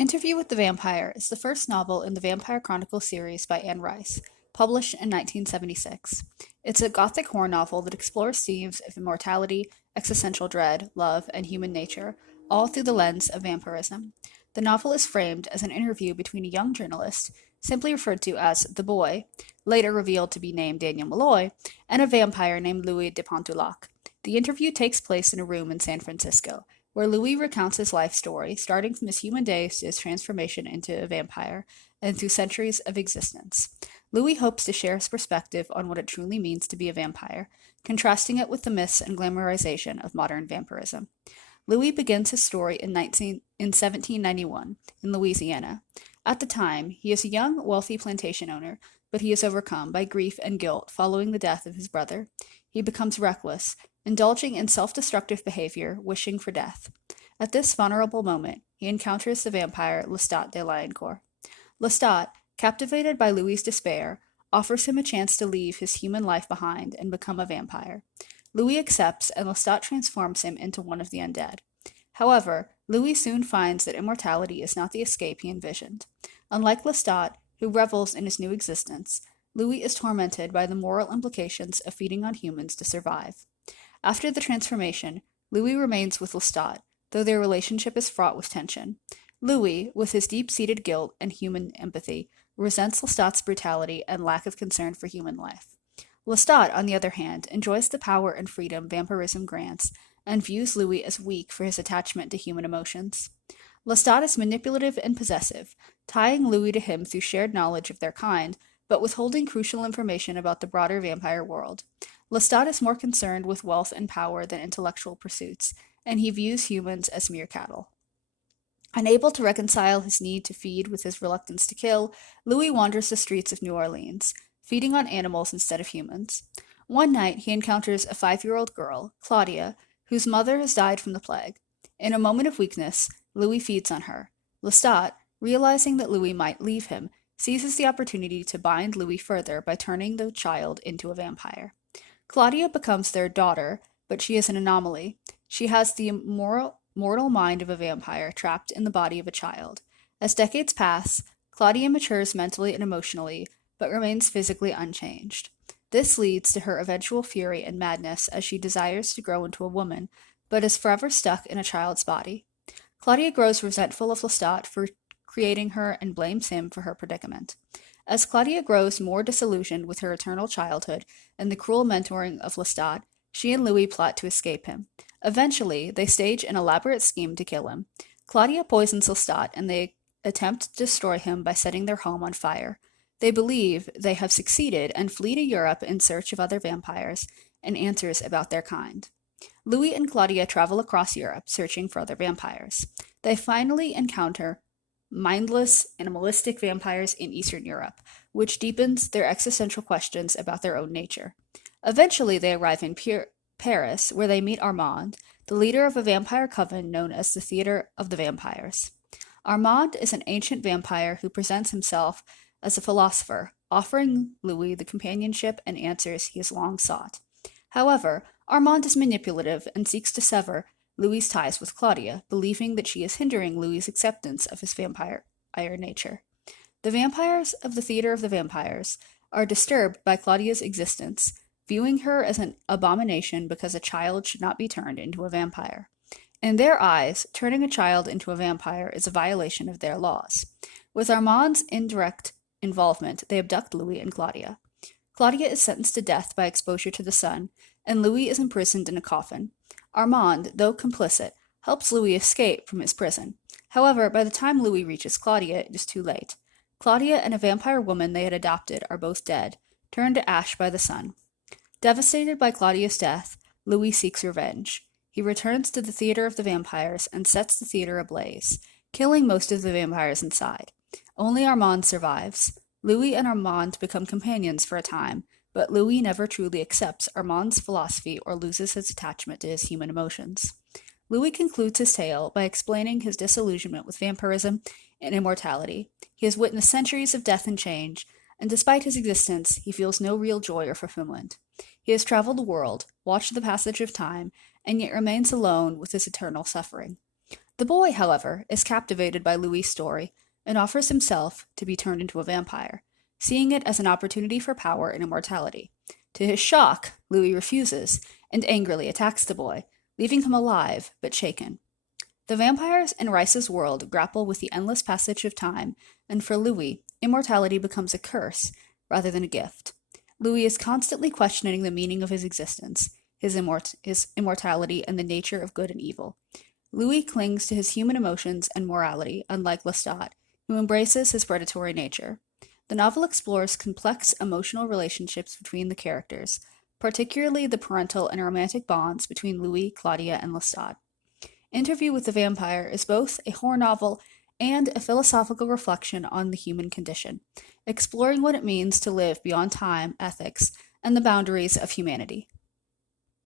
Interview with the Vampire is the first novel in the Vampire Chronicles series by Anne Rice, published in 1976. It's a gothic horror novel that explores themes of immortality, existential dread, love, and human nature, all through the lens of vampirism. The novel is framed as an interview between a young journalist, simply referred to as the Boy, later revealed to be named Daniel Malloy, and a vampire named Louis de Pontulac. The interview takes place in a room in San Francisco, where Louis recounts his life story, starting from his human days to his transformation into a vampire, and through centuries of existence. Louis hopes to share his perspective on what it truly means to be a vampire, contrasting it with the myths and glamorization of modern vampirism. Louis begins his story in 1791 in Louisiana. At the time, he is a young, wealthy plantation owner, but he is overcome by grief and guilt following the death of his brother. He becomes reckless, indulging in self-destructive behavior, wishing for death. At this vulnerable moment, he encounters the vampire Lestat de Lioncourt. Lestat, captivated by Louis' despair, offers him a chance to leave his human life behind and become a vampire. Louis accepts, and Lestat transforms him into one of the undead. However, Louis soon finds that immortality is not the escape he envisioned. Unlike Lestat, who revels in his new existence, Louis is tormented by the moral implications of feeding on humans to survive. After the transformation, Louis remains with Lestat, though their relationship is fraught with tension. Louis, with his deep-seated guilt and human empathy, resents Lestat's brutality and lack of concern for human life. Lestat, on the other hand, enjoys the power and freedom vampirism grants, and views Louis as weak for his attachment to human emotions. Lestat is manipulative and possessive, tying Louis to him through shared knowledge of their kind, but withholding crucial information about the broader vampire world. Lestat is more concerned with wealth and power than intellectual pursuits, and he views humans as mere cattle. Unable to reconcile his need to feed with his reluctance to kill, Louis wanders the streets of New Orleans, feeding on animals instead of humans. One night, he encounters a 5-year-old girl, Claudia, whose mother has died from the plague. In a moment of weakness, Louis feeds on her. Lestat, realizing that Louis might leave him, seizes the opportunity to bind Louis further by turning the child into a vampire. Claudia becomes their daughter, but she is an anomaly. She has the mortal mind of a vampire trapped in the body of a child. As decades pass, Claudia matures mentally and emotionally, but remains physically unchanged. This leads to her eventual fury and madness as she desires to grow into a woman, but is forever stuck in a child's body. Claudia grows resentful of Lestat for creating her and blames him for her predicament. As Claudia grows more disillusioned with her eternal childhood and the cruel mentoring of Lestat, she and Louis plot to escape him. Eventually, they stage an elaborate scheme to kill him. Claudia poisons Lestat, and they attempt to destroy him by setting their home on fire. They believe they have succeeded and flee to Europe in search of other vampires and answers about their kind. Louis and Claudia travel across Europe searching for other vampires. They finally encounter mindless, animalistic vampires in Eastern Europe, which deepens their existential questions about their own nature. Eventually, they arrive in Paris, where they meet Armand, the leader of a vampire coven known as the Theater of the Vampires. Armand is an ancient vampire who presents himself as a philosopher, offering Louis the companionship and answers he has long sought. However, Armand is manipulative and seeks to sever Louis' ties with Claudia, believing that she is hindering Louis' acceptance of his vampire nature. The vampires of the Theater of the Vampires are disturbed by Claudia's existence, viewing her as an abomination because a child should not be turned into a vampire. In their eyes, turning a child into a vampire is a violation of their laws. With Armand's indirect involvement, they abduct Louis and Claudia. Claudia is sentenced to death by exposure to the sun, and Louis is imprisoned in a coffin. Armand, though complicit, helps Louis escape from his prison. However, by the time Louis reaches Claudia, it is too late. Claudia and a vampire woman they had adopted are both dead, turned to ash by the sun. Devastated by Claudia's death, Louis seeks revenge. He returns to the Theater of the Vampires and sets the theater ablaze, killing most of the vampires inside. Only Armand survives. Louis and Armand become companions for a time, but Louis never truly accepts Armand's philosophy or loses his attachment to his human emotions. Louis concludes his tale by explaining his disillusionment with vampirism and immortality. He has witnessed centuries of death and change, and despite his existence, he feels no real joy or fulfillment. He has traveled the world, watched the passage of time, and yet remains alone with his eternal suffering. The boy, however, is captivated by Louis' story and offers himself to be turned into a vampire, seeing it as an opportunity for power and immortality. To his shock, Louis refuses and angrily attacks the boy, leaving him alive but shaken. The vampires in Rice's world grapple with the endless passage of time, and for Louis, immortality becomes a curse rather than a gift. Louis is constantly questioning the meaning of his existence, his immortality, and the nature of good and evil. Louis clings to his human emotions and morality, unlike Lestat, who embraces his predatory nature. The novel explores complex emotional relationships between the characters, particularly the parental and romantic bonds between Louis, Claudia, and Lestat. Interview with the Vampire is both a horror novel and a philosophical reflection on the human condition, exploring what it means to live beyond time, ethics, and the boundaries of humanity.